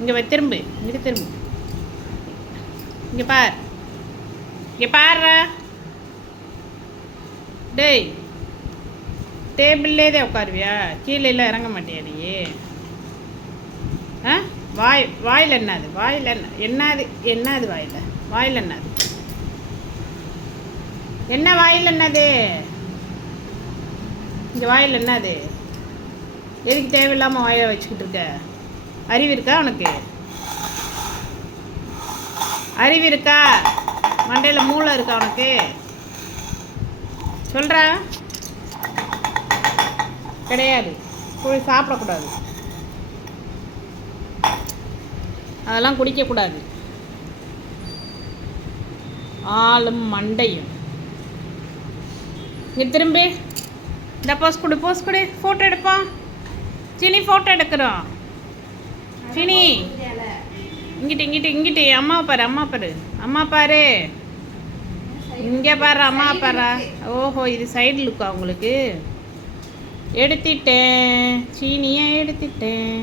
இங்கே திரும்பு, இங்கே திரும்பு, இங்கே பார், இங்கே பாருடா. டேய், டேபிள்லே தான் உட்காருவியா? கீழே எல்லாம் இறங்க மாட்டியா நீ? ஆ, வாயில் என்னது? வாயில் என்னது வாயில்? வாயில் என்னது? என்ன வாயில் என்னது? இங்கே வாயில் என்னது? எதுக்கு தேவையில்லாமல் வாயில் வச்சுக்கிட்டு இருக்க? அறிவு இருக்கா உனக்கு? அறிவு இருக்கா? மண்டையில் மூளை இருக்கா உனக்கு? சொல்கிறா? கிடையாது. போய் சாப்பிடக்கூடாது, அதெல்லாம் குடிக்கக்கூடாது. ஆளும் மண்டையும். இங்கே திரும்பி இந்த போஸ் கொடு, ஃபோட்டோ எடுப்பான். சினி ஃபோட்டோ எடுக்கிறோம். சினி இங்கிட்டு அம்மா பாரு. இங்கே பாரு, அம்மா பாரு. ஓஹோ, இது சைடு லுக்கா உங்களுக்கு? எடுத்துட்டேன், சீனியை எடுத்துட்டேன்.